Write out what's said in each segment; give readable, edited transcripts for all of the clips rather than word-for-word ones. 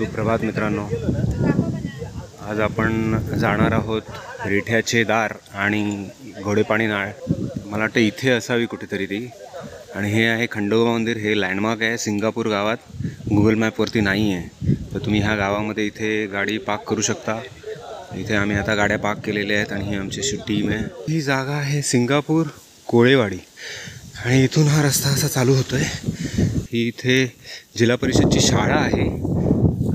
सुप्रभात मित्रांनो, आज आपण जाणार आहोत रिठ्याचे दार आणि घोडेपाणी नाळ। मला वाटतं इथे असावी कुठेतरी ती। आणि हे आहे खंडोबा मंदिर। हे लँडमार्क आहे सिंगापूर गावात, गुगल मॅपवरती नाही आहे। तर तुम्ही ह्या गावामध्ये इथे गाडी पार्क करू शकता। इथे आम्ही आता गाड्या पार्क केलेल्या आहेत आणि ही आमची टीम आहे। ही जागा आहे सिंगापूर कोळेवाडी आणि इथून हा रस्ता असा चालू होतोय। ही इथे जिल्हा परिषदची शाळा आहे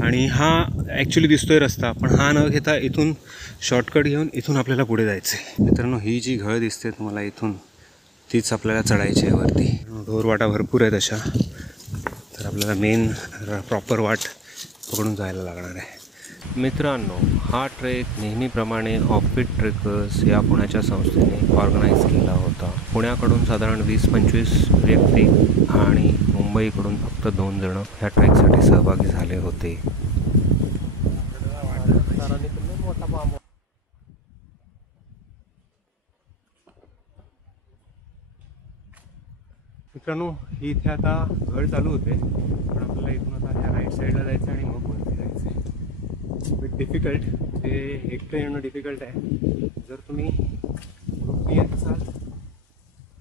आणि हा ॲक्च्युली दिसतोय रस्ता, पण हा न घेता इथून शॉर्टकट घेऊन इथून आपल्याला पुढे जायचं आहे। मित्रांनो, ही जी घळ दिसते तुम्हाला इथून, तीच आपल्याला चढायची आहे वरती। ढोरवाटा भरपूर आहेत अशा, तर आपल्याला मेन प्रॉपर वाट पकडून जायला लागणार आहे। मित्रांनो, हा ट्रेक नेहमीप्रमाणे ऑफबीट ट्रेकर्स या पुण्याच्या संस्थेने ऑर्गनाईज केला होता। पुण्याकडून साधारण 20-25 व्यक्ती आणि मुंबईकडून फक्त 2 जण ह्या ट्रेकसाठी सहभागी झाले होते। मित्रांनो, ही इथे आता घळ चालू होते, पण आपल्याला इथून आता ह्या राईट साईडला जायचं आणि मग वरती जायचं आहे। बिट डिफिकल्ट, ते एकटं येणं डिफिकल्ट आहे। जर तुम्ही ग्रुपनी येत असाल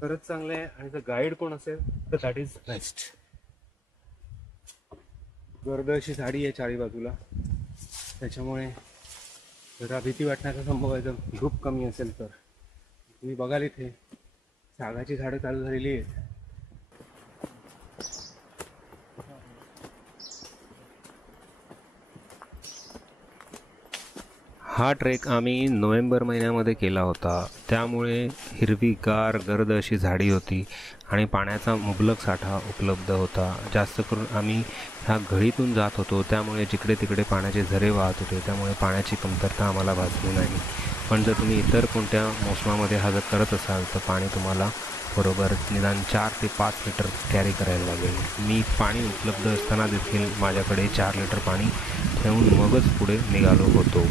तरच चांगलं आहे, आणि जर गाईड कोण असेल तर दॅट इज बेस्ट। गर्द अशी झाडी आहे चारी बाजूला, त्याच्यामुळे जरा भीती वाटण्याचा संभव आहे जर ग्रुप कमी असेल तर। तुम्ही बघाल इथे सागाची झाडं चालू झालेली आहेत। हा ट्रेक आम्ही नोव्हेंबर महिन्यामध्ये केला होता, त्यामुळे हिरवीगार गर्द अशी झाडी होती आणि पाण्याचा मुबलक साठा उपलब्ध होता। जास्त करून आम्ही ह्या घळीतून जात होतो, त्यामुळे जिकडे तिकडे पाण्याचे झरे वाहत होते, त्यामुळे पाण्याची कमतरता आम्हाला भासली नाही। पण जर तुम्ही इतर कोणत्या मोसमामध्ये हा जर करत असाल तर पाणी तुम्हाला बरोबर निदान 4 ते 5 लिटर कॅरी करायला लागेल। मी पाणी उपलब्ध असताना देखील माझ्याकडे 4 लिटर पाणी ठेवून मगच पुढे निघालो होतो।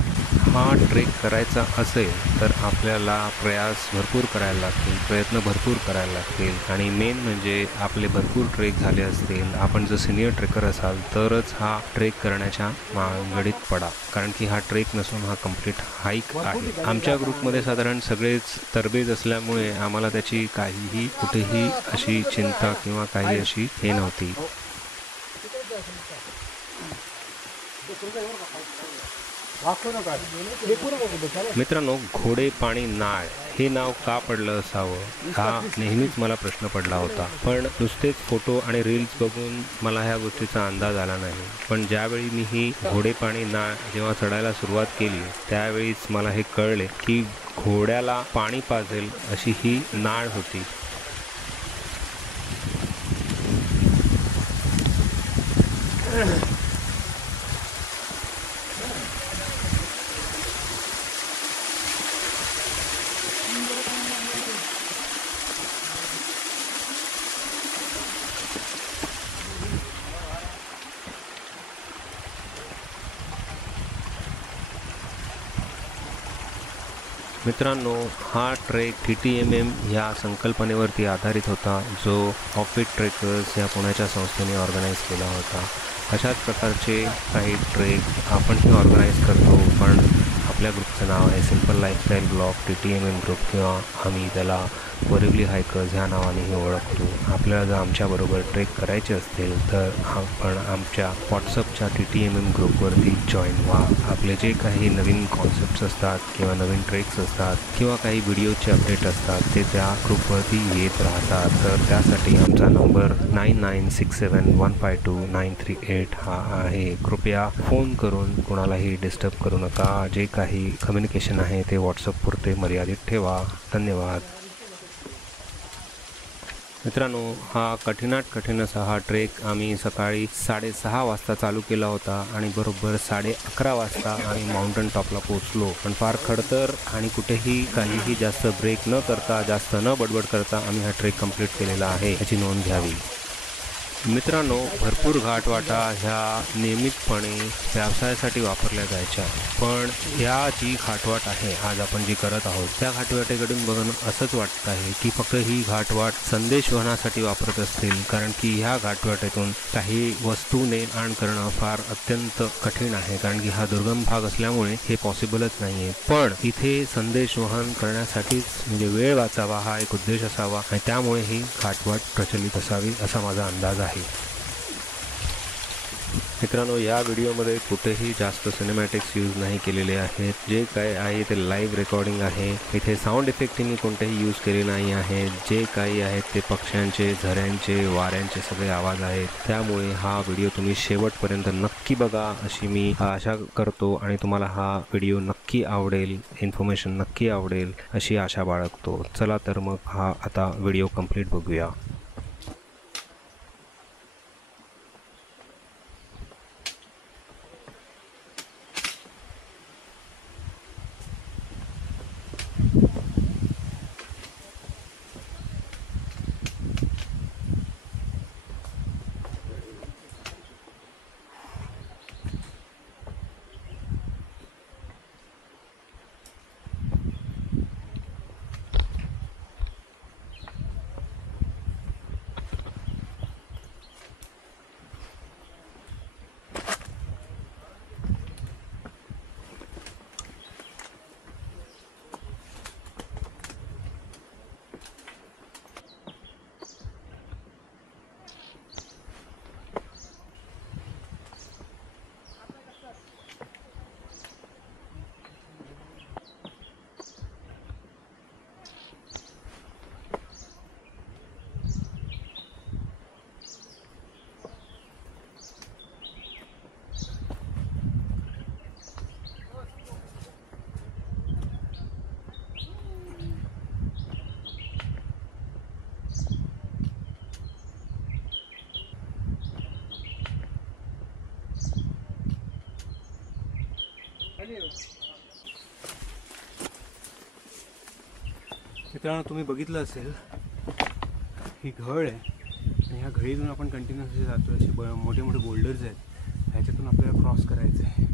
हा ट्रेक करायचा असेल तर आपल्याला प्रयास भरपूर करायला लागतील, प्रयत्न भरपूर करायला लागतील, आणि मेन म्हणजे आपले भरपूर ट्रेक झाले असतील, आपण जर सिनियर ट्रेकर असाल तरच हा ट्रेक करण्याच्या मागडीत पडा, कारण की हा ट्रेक नसून हा कंप्लीट हाईक आहे। आमच्या ग्रुपमध्ये साधारण सगळेच तरबेज असल्यामुळे आम्हाला त्याची काहीही कुठेही अशी चिंता किंवा काही अशी हे नव्हती। मित्रांनो, घोडेपाणी नाळ हे नाव का पडलं असावं हा नेहमीच मला प्रश्न पडला होता, पण नुसतेच फोटो आणि रील्स बघून मला ह्या गोष्टीचा अंदाज आला नाही। पण ज्यावेळी मी ही घोडेपाणी नाळ जेव्हा चढायला सुरुवात केली त्यावेळीच मला हे कळले की घोड्याला पाणी पाजेल अशी ही नाळ होती। मित्रांनो, हा ट्रेक TTMM ह्या संकल्पनेवरती आधारित होता, जो ऑफबीट ट्रेकर्स या पुण्याच्या संस्थेने ऑर्गनाईज केला होता। अशाच प्रकारचे काही ट्रेक आपणही ऑर्गनाईज करतो, पण आपल्या ग्रुपचं नाव आहे simple lifestyle blog TTMM group, किंवा आम्ही त्याला बोरिवली हायकर्स ह्या नावानेही ओळखतो। आपल्याला जर आमच्याबरोबर ट्रेक करायचे असतील तर आपण आमच्या व्हॉट्सअपच्या TTMM ग्रुपवरती जॉईन व्हा। आपले जे काही नवीन कॉन्सेप्ट्स असतात किंवा नवीन ट्रेक्स असतात किंवा काही व्हिडिओचे अपडेट असतात ते त्या ग्रुपवरती येत राहतात। तर त्यासाठी आमचा नंबर 9967152938 हा आहे। कृपया फोन करून कोणालाही डिस्टर्ब करू नका। जे काही कम्युनिकेशन आहे ते व्हॉट्सअपपुरते मर्यादित ठेवा। धन्यवाद। मित्रांनो, हा कठीणात कठीण असा हा ट्रेक आम्ही सकाळी 6:30 वाजता चालू केला होता आणि बरोबर 11:30 वाजता आम्ही माउंटन टॉपला पोहोचलो। पण फार खडतर आणि कुठेही काहीही जास्त ब्रेक न करता, जास्त न बडबड करता आम्ही हा ट्रेक कंप्लीट केलेला आहे, याची नोंद घ्यावी। मित्रांनो, भरपूर घाटवाटा ह्या नियमितपणे व्यवसायासाठी वापरल्या जायच्या, पण या जी घाटवाट आहे आज आपण जी करत आहोत त्या घाटवाटेकडून बघून असंच वाटत आहे की फक्त ही घाटवाट संदेशवहनासाठी वापरत असतील, कारण की ह्या घाटवाटेतून काही वस्तू ने आण करणं फार अत्यंत कठीण आहे, कारण की हा दुर्गम भाग असल्यामुळे हे पॉसिबलच नाही आहे. पण इथे संदेशवहन करण्यासाठीच म्हणजे वेळ वाचावा हा एक उद्देश असावा आणि त्यामुळे ही घाटवाट प्रचलित असावी असा माझा अंदाज आहे. मित्रांनो, या व्हिडिओमध्ये कुठेही जास्त सिनेमॅटिक्स यूज नाही केलेले आहेत. जे काय आहे ते लाईव्ह रेकॉर्डिंग आहे. इथे साऊंड इफेक्टनी कोणतेही यूज केले नाही आहे. जे काही आहेत ते पक्ष्यांचे, झऱ्यांचे, वाऱ्यांचे सगळे आवाज आहेत. त्यामुळे हा व्हिडिओ तुम्ही शेवटपर्यंत नक्की बघा अशी मी आशा करतो आणि तुम्हाला हा व्हिडिओ नक्की आवडेल, इन्फॉर्मेशन नक्की आवडेल अशी आशा बाळगतो. चला तर मग हा आता व्हिडिओ कंप्लीट बघूया. मित्रांनो, तुम्ही बघितलं असेल ही घळ आहे आणि ह्या घळीतून आपण कंटिन्युअसली जातो. असे मोठे मोठे बोल्डर्स आहेत, ह्याच्यातून आपल्याला क्रॉस करायचं आहे.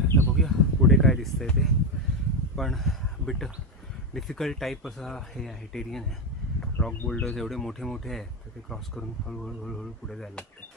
आता बघूया पुढे काय दिसतंय ते, पण बिट डिफिकल्ट टाईप असा हे आहे, टेरियन आहे. रॉक बोल्डर्स एवढे मोठे मोठे आहेत तर ते क्रॉस करून हळूहळू हळूहळू पुढे जायला लागतं.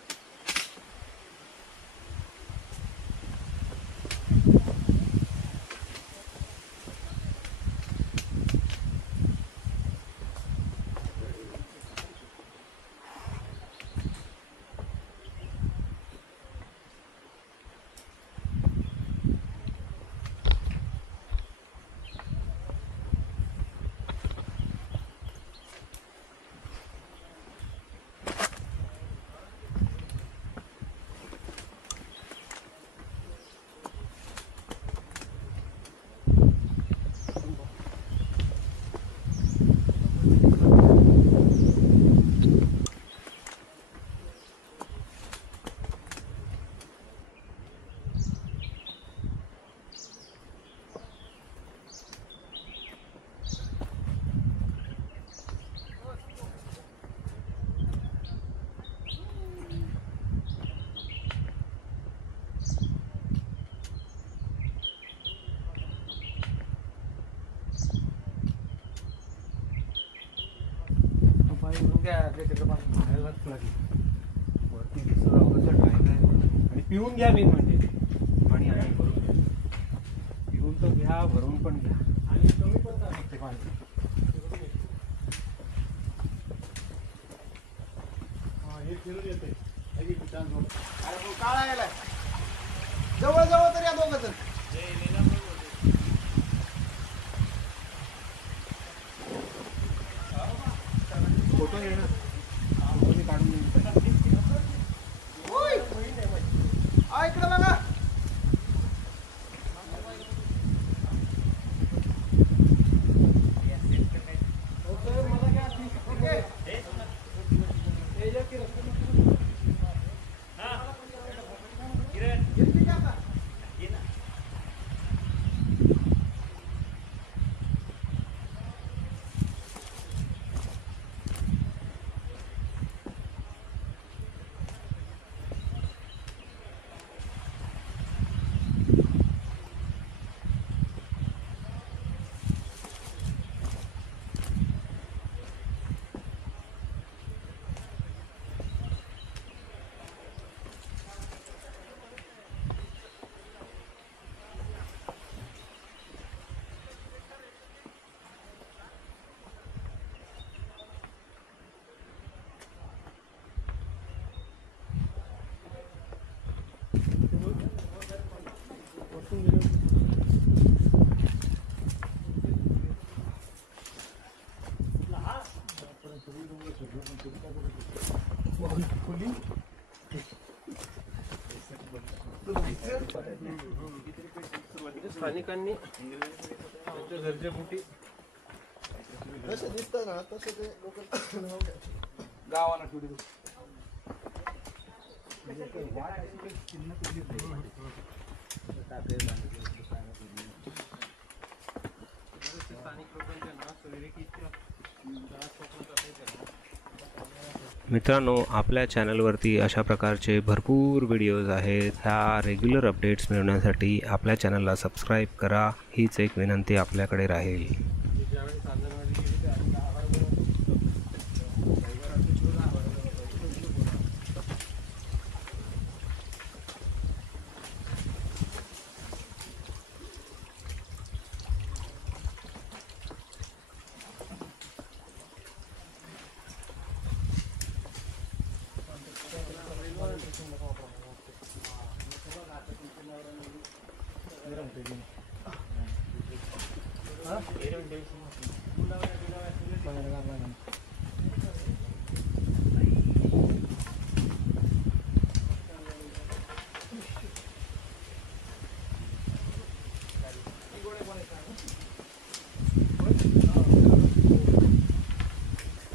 वरती दिसत टाइम आहे आणि पिऊन घ्या. मेन म्हणजे पाणी आहे, बरोबर पिऊन तर घ्या, भरून पण घ्या आणि कमी पण ते पाणी. हे फिरून येते काळा यायला जवळ जवळ तर या दोघं जण फोटो येणार काढून इकडे बघा. स्थानिकांनी त्यांच्या गरजेपोटी जसे दिसतं ना तसे ते लोक गावाला ठेवली. मित्रांनो, आपल्या चॅनलवरती अशा प्रकारचे भरपूर व्हिडिओज आहेत. ह्या रेग्युलर अपडेट्स मिळवण्यासाठी आपल्या चॅनलला सबस्क्राईब करा, हीच एक विनंती आपल्याकडे राहील.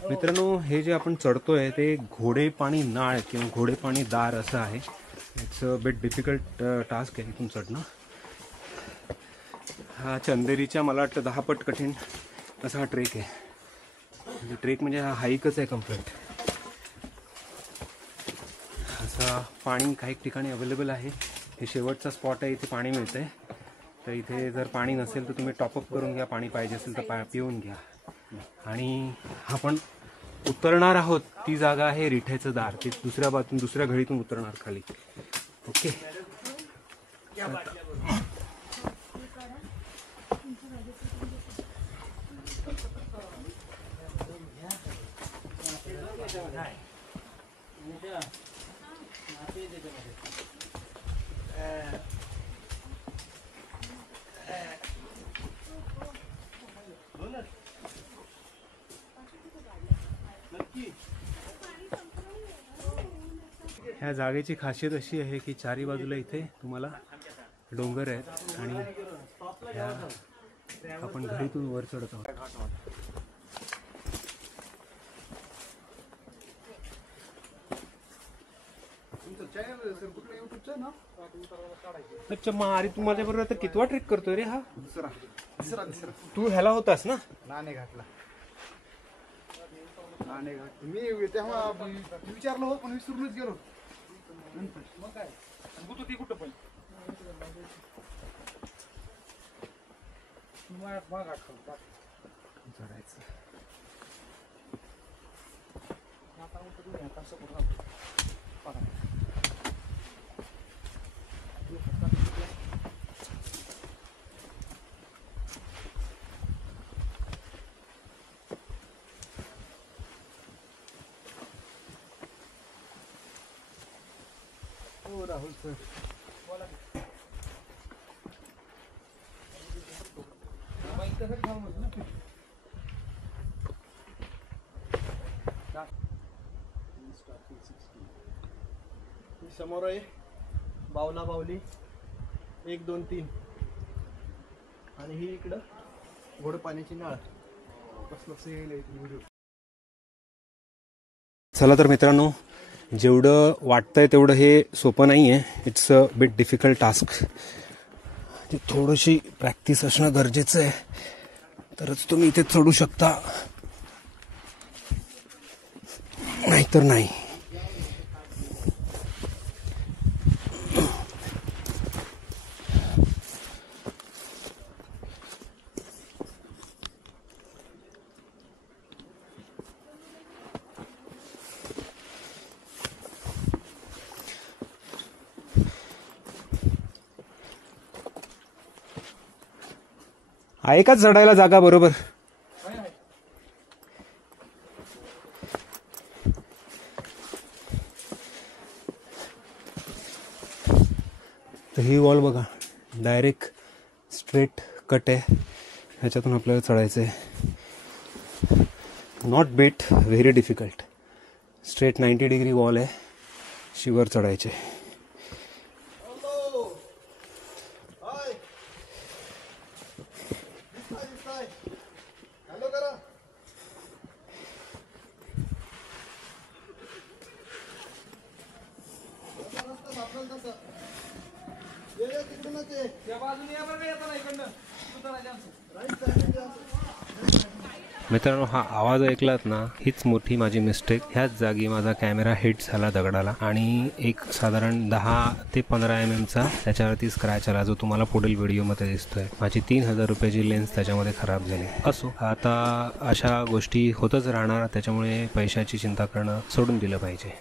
मित्रांनो, हे जे आपण चढतोय ते घोडेपाणी नाळ किंवा घोडेपाणी दार असं आहे. It's a bit difficult task आहे इथून चढणं. हा चंदेरीच्या मला वाटतं 10 पट कठीण असा हा ट्रेक आहे. म्हणजे ट्रेक म्हणजे हा हाईकच आहे कम्प्लीट. असा पाणी काही ठिकाणी अवेलेबल आहे. हे शेवटचा स्पॉट आहे, इथे पाणी मिळतंय. तर इथे जर पाणी नसेल तर तुम्ही टॉपअप करून घ्या, पाणी पाहिजे असेल तर पिऊन घ्या. आणि आपण उतरणार आहोत ती जागा आहे रिठ्याचं दार. ते दुसऱ्या बाजून दुसऱ्या घडीतून उतरणार खाली. ओके. ह्या जागेची खासियत अशी आहे की चारी बाजूला इथे तुम्हाला डोंगर आहेत आणि ह्या आपण घडीतून वर चढत आहोत. अच्छा मग अरे तू माझ्या बरोबर तर कितवा ट्रेक करतोय रे हा? दुसरा. तू ह्याला होतास ना? नाणे घाटला. नाणे घाट मी तेव्हा विचारलं हो, पण विसरूनच गेलो. मग काय ती कुठं पण चढायचं. राहुल सर समोर आहे बावला बावली 1 2 3 आणि ही इकडं घोड पाण्याची नाळ. चला तर मित्रांनो, जेवढं वाटतंय तेवढं हे सोपं नाही आहे. It's a bit difficult task. थोडीशी प्रॅक्टिस असणं गरजेचं आहे, तरच तुम्ही इथे चढू शकता, नाहीतर नाही. आहे का चढायला जागा बरोबर? तर ही वॉल बघा, डायरेक्ट स्ट्रेट कट आहे. ह्याच्यातून आपल्याला चढायचं आहे. Not bit very difficult. Straight 90 degree wall आहे, शिवर चढायचे. मित्रांनो, हा आवाज ऐकलात ना, हीच मोठी माझी मिस्टेक. ह्याच जागी माझा कॅमेरा हिट झाला दगडाला आणि एक साधारण 10 ते 15 mm चा त्याच्यावरती स्क्रॅच आला, जो तुम्हाला पुढील व्हिडिओमध्ये दिसतोय. माझी 3000 रुपयाची लेन्स त्याच्यामध्ये खराब झाली. असो, आता अशा गोष्टी होतच राहणार, त्याच्यामुळे पैशाची चिंता करणं सोडून दिलं पाहिजे.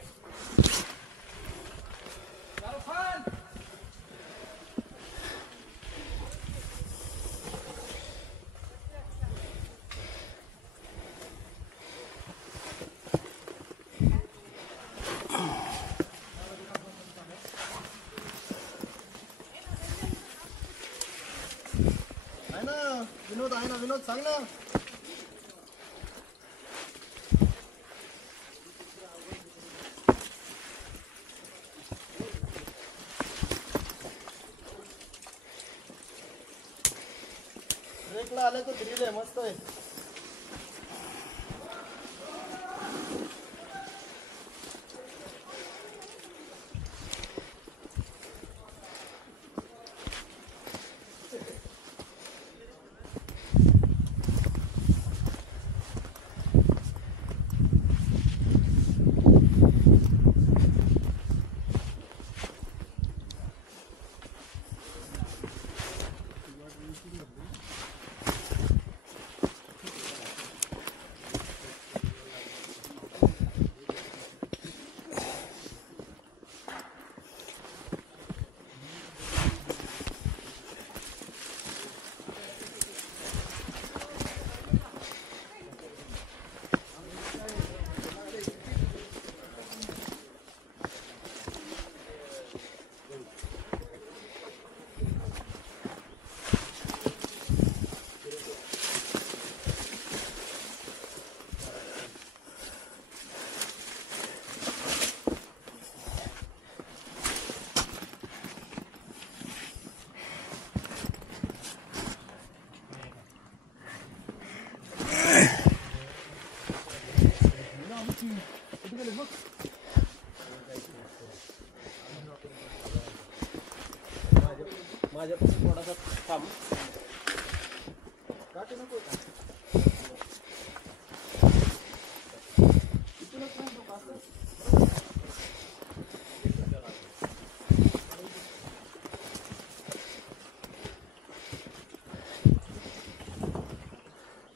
विनोद सांग ना. ब्रेकला आले तर ग्रिल आहे, मस्त आहे. माझ्यापासून थोडासा थांब. काटे नको का?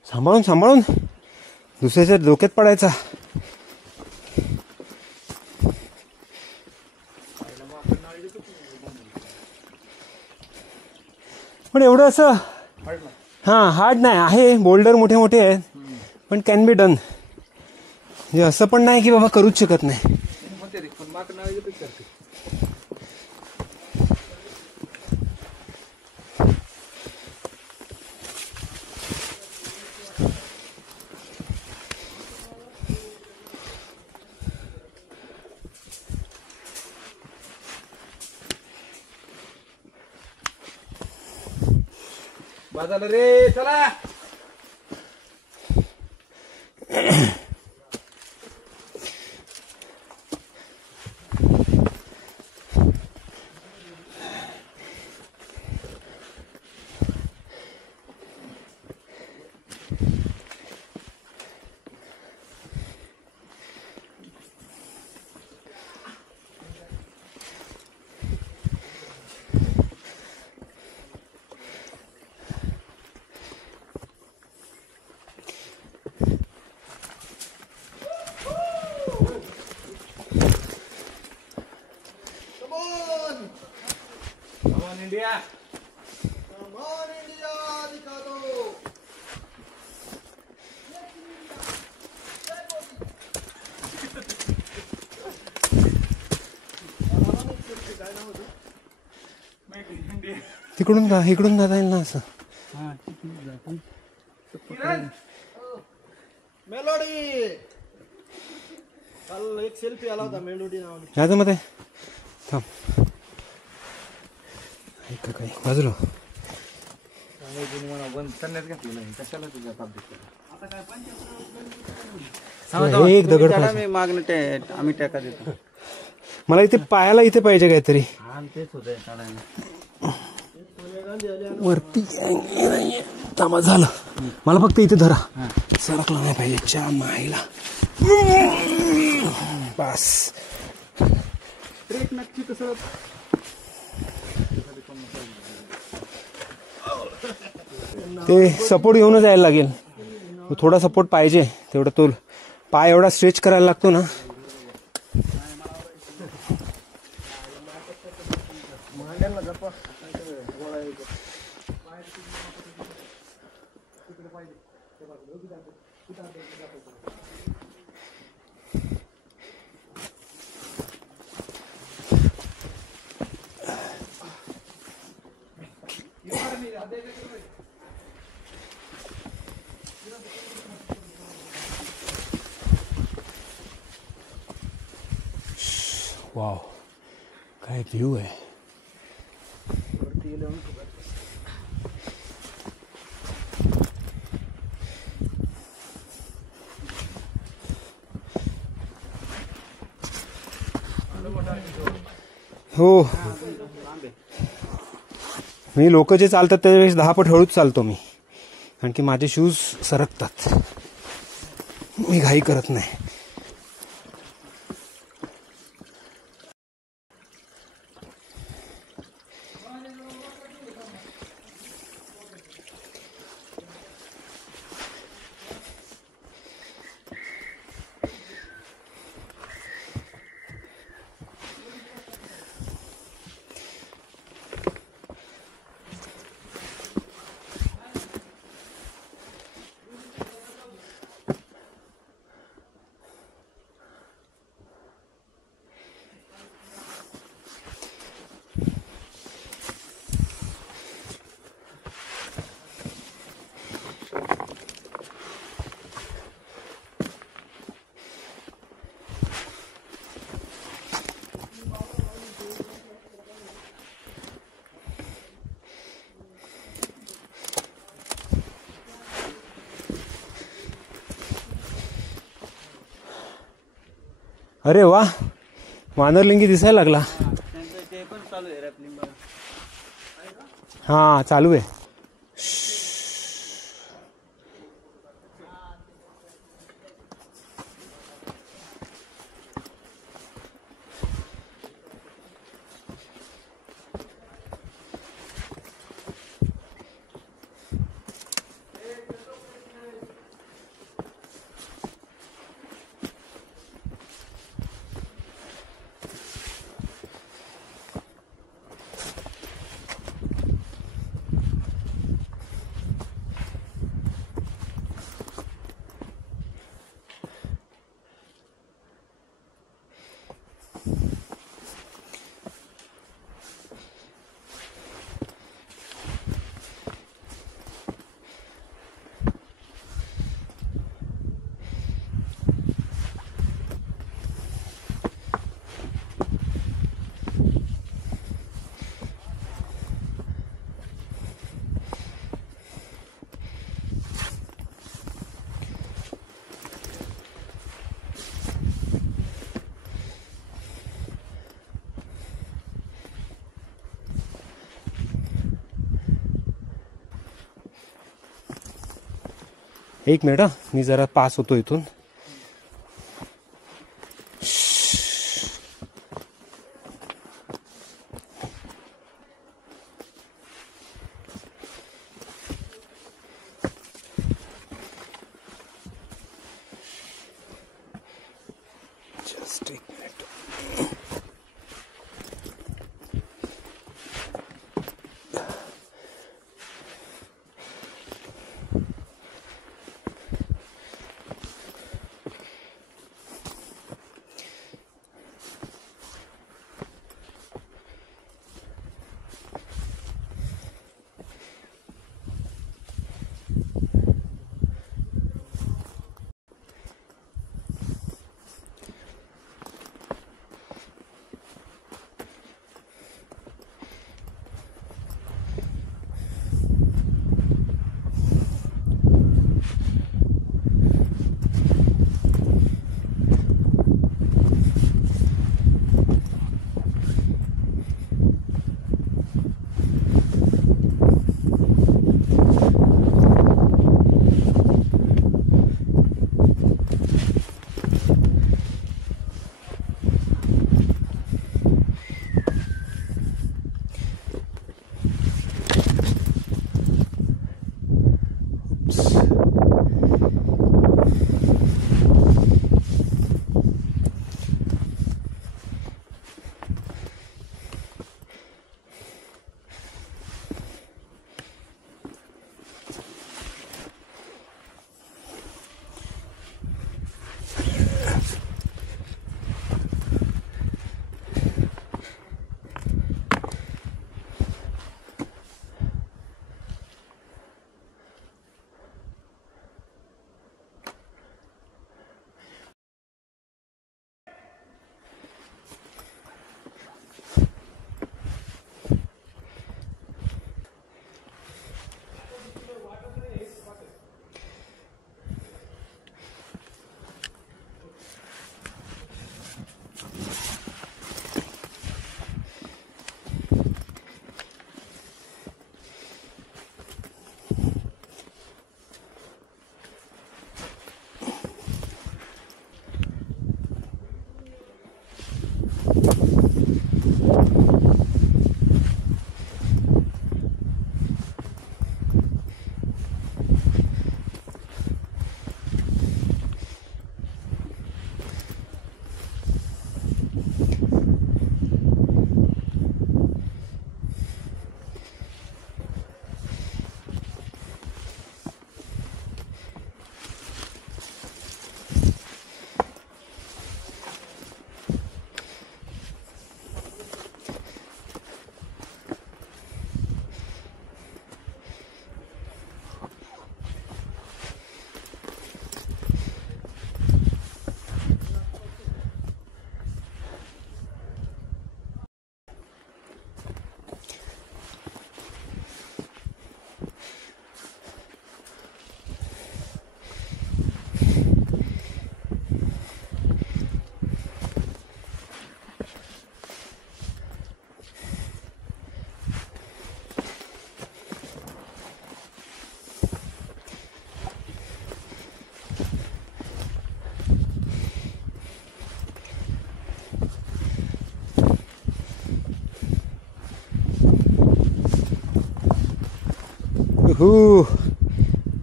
सांभाळून सांभाळून, दुसऱ्याच्या डोक्यात पडायचा. पण एवढं असं हार्ड नाही आहे. बोल्डर मोठे मोठे आहेत, पण कॅन बी डन. म्हणजे असं पण नाही की बाबा करूच शकत नाही. बाजाला रे, चला. इंडिया, इंडिया दिखा दो. तिकडून का इकडून जाता येईल ना असं. मेलोडी काल एक सेल्फी आला होता मेलोडी नावाने. ह्याच्यामध्ये थांब ऐका काही बाजूला एक दगड पाहिजे. मागणं आम्ही टाका देतो. मला इथे पायाला इथे पाहिजे काहीतरी तेच होतंय वरती थांबा झालं. मला फक्त इथे धरा सरकला नाही पाहिजे च्या माईला बस. ट्रेक नक्की कसं ते सपोर्ट घेऊन जायला लागेल. थोडा सपोर्ट पाहिजे तेवढा. तो पाय एवढा स्ट्रेच करायला लागतो ना. वाव काय व्ह्यू आहे. हो मी लोक जे चालतात त्यावेळेस 10 पट हळूच चालतो मी. कारण की माझे शूज सरकतात. मी घाई करत नाही. अरे वा वानरलिंगी दिसायला लागला. ते पण चालू आहे रॅपलिंग. हा चालू आहे. एक मिनिट मी जरा पास होतो इथून. जस्ट एक मिनिट.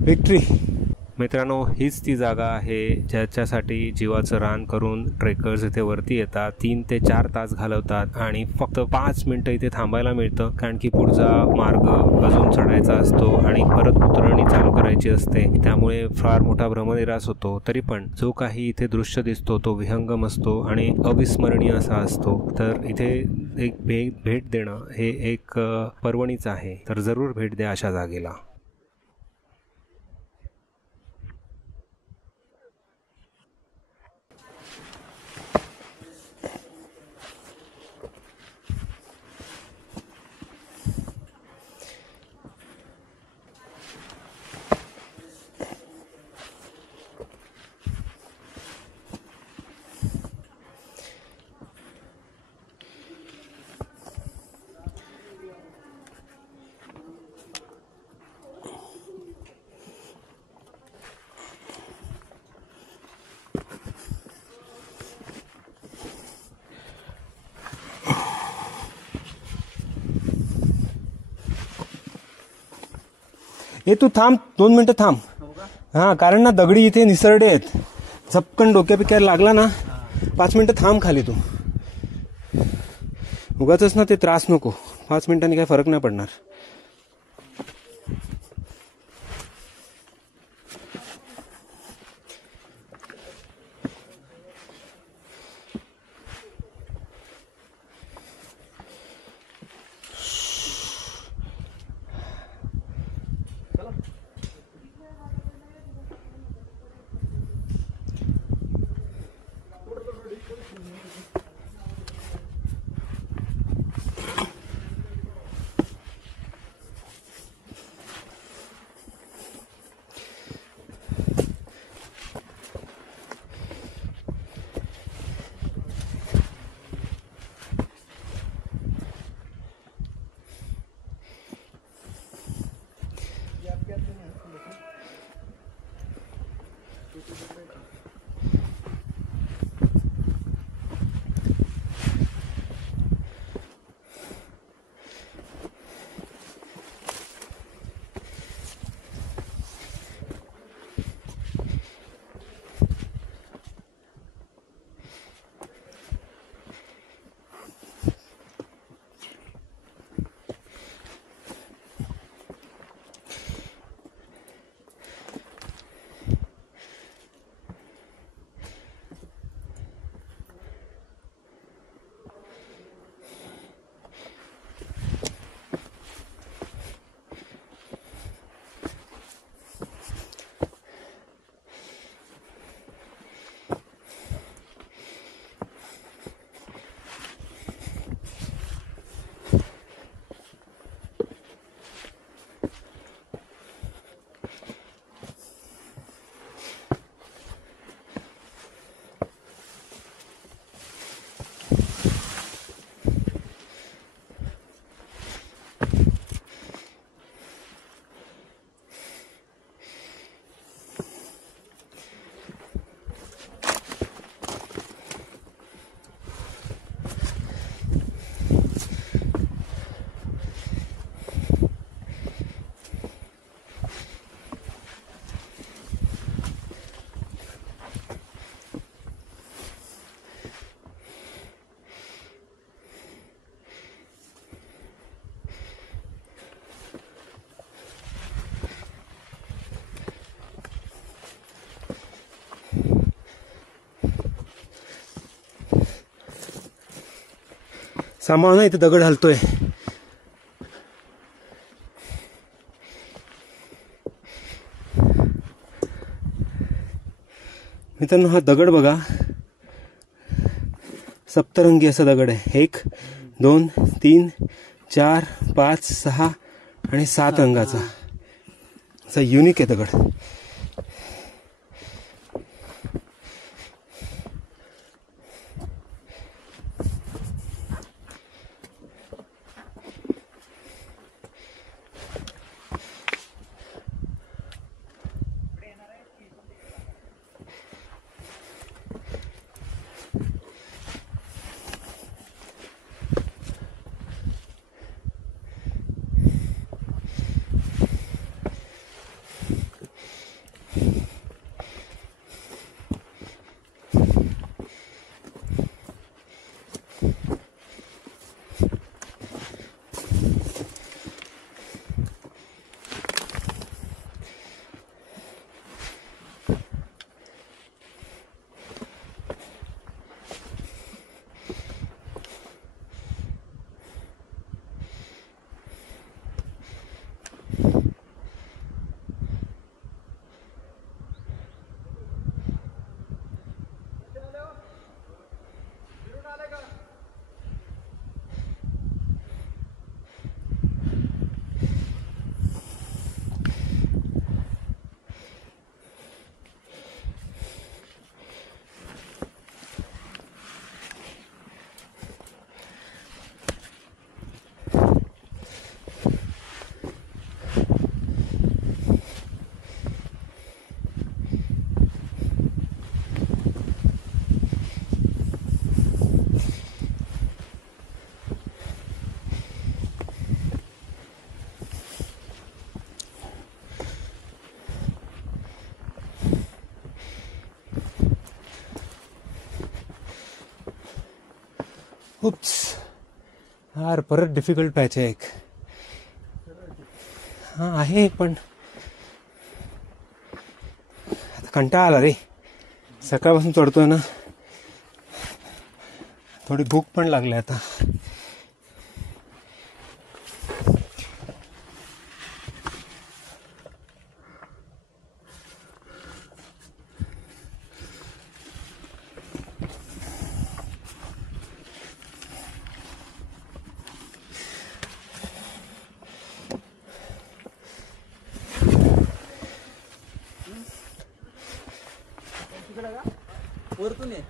विक्ट्री. मित्रांनो, हीच ती जागा आहे ज्याच्यासाठी जीवाचं रान करून ट्रेकर्स इथे वरती येतात. 3 ते 4 तास घालवतात आणि फक्त 5 मिनटं इथे थांबायला मिळतं, कारण की पुढचा मार्ग अजून चढायचा असतो आणि परत उतरणी चालू करायची असते. त्यामुळे फार मोठा भ्रमनिरास होतो. तरी पण जो काही इथे दृश्य दिसतो तो विहंगम असतो आणि अविस्मरणीय असा असतो. तर इथे एक भेट देणं हे एक पर्वणीच आहे. तर जरूर भेट द्या अशा जागेला. हे तू थांब, 2 मिनिटं थांब. हां, कारण ना दगडी इथे निसरडे आहेत. झपकन डोक्या पिक्याला लागला ना, 5 मिनिटं थांब खाली तू. उगाचच ना ते त्रास नको. 5 मिनिटांनी काही फरक नाही पडणार. सांभाळ ना, इथे दगड हलतोय. मित्रांनो, हा दगड बघा, सप्तरंगी असा दगड आहे. 1 2 3 4 5 6 आणि 7 रंगाचा असा युनिक आहे दगड. उप्स यार, परत डिफिकल्ट पॅच आहे एक. हां आहे, पण आता कंटाळा आला रे. सकाळपासून चढतोय ना, थोडी भूक पण लागली आता. वरतून ये.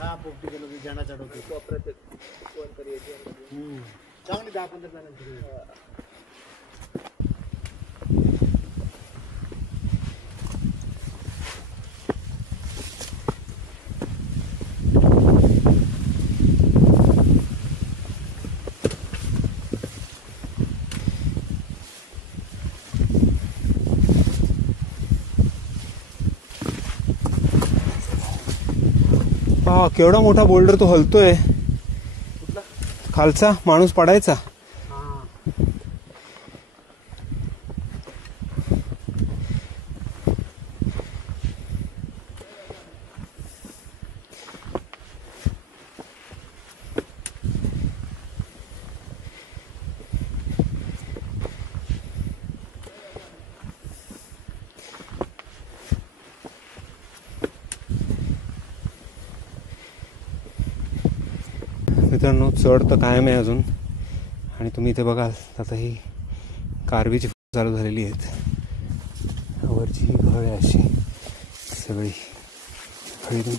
हा पोपटी गेलो की ज्यांना चढवतो कोपऱ्यात कोणतरी येते चांगली 10-15 जणांची. हा केवढा मोठा बोल्डर तो हलतोय. खालचा माणूस पडायचा. मित्रांनो चढ तर कायम आहे अजून. आणि तुम्ही इथे बघाल आता ही कारवीची चालू झालेली आहेत. वरची ही घळ आहे अशी. सगळी खळीतून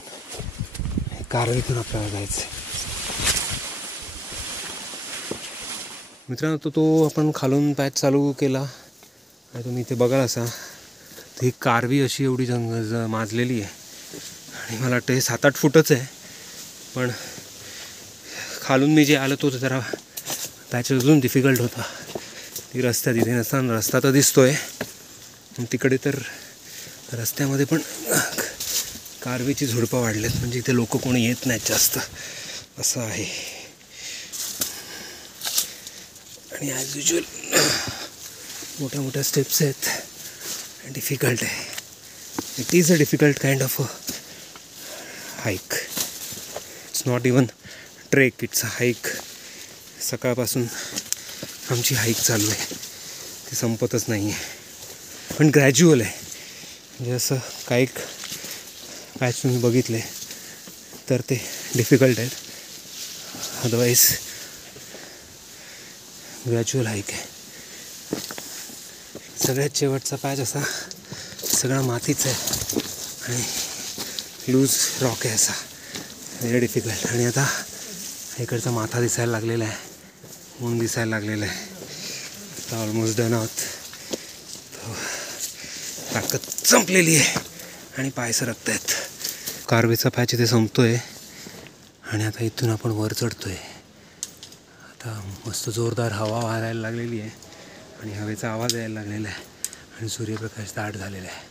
कारवीतून आपल्याला जायचं. मित्रांनो, तो आपण खालून पॅच चालू केला आणि तुम्ही इथे बघाल असा ती कारवी अशी एवढी माजलेली आहे आणि मला वाटतं हे 7-8 फूटच आहे. पण खालून मी जे आलो तो जरा पॅच अजून डिफिकल्ट होता. ती रस्त्यात इथे नसताना रस्ता तर दिसतोय, तिकडे तर रस्त्यामध्ये पण कारवीची झुडपं वाढलेत. म्हणजे इथे लोक कोणी येत नाहीत जास्त असं आहे. आणि ॲज युजल मोठ्या मोठ्या स्टेप्स आहेत. डिफिकल्ट आहे. It is a difficult kind of a hike. It's not even trek, it's a hike. सकाळपासून आमची हाईक चालू आहे, ती संपतच नाही आहे. पण ग्रॅज्युअल आहे. म्हणजे असं काही पॅच तुम्ही बघितले तर ते डिफिकल्ट आहेत. अदरवाईज ग्रॅज्युअल हाईक आहे. सगळ्यात शेवटचा पॅच असा सगळा मातीचा आहे आणि लूज रॉक आहे असा. Very difficult. आणि आता इकडचा माथा दिसायला लागलेला आहे, ऊन दिसायला लागलेलं आहे. आता ऑलमोस्ट डन आहोत. ताकद संपलेली आहे आणि पाय सरकत आहेत. कारवीचा पॅच इथे संपतोय आणि आता इथून आपण वर चढतोय. आता मस्त जोरदार हवा वाहायला लागलेली आहे आणि हवेचा आवाज यायला लागलेला आहे आणि सूर्यप्रकाश दाट झालेला आहे.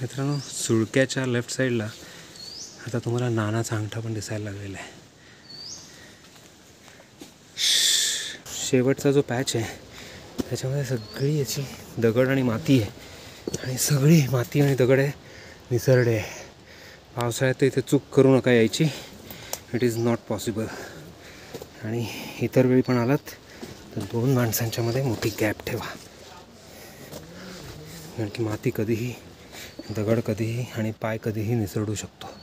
मित्रांनो, सुळक्याच्या लेफ्ट साईडला आता तुम्हाला नानाचा अंगठा पण दिसायला लागलेला आहे. शेवटचा जो पॅच आहे त्याच्यामध्ये सगळी याची दगड आणि माती आहे आणि सगळी माती आणि दगड आहे निसरडे आहे. पावसाळ्यात इथे चूक करू नका यायची. It is not possible. आणि इतर वेळी पण आलात तर 2 माणसांच्या मध्ये मोठी गॅप ठेवा, कारण की माती कधीही, दगड कधीही आणि पाय कधीही निसरडू शकतो.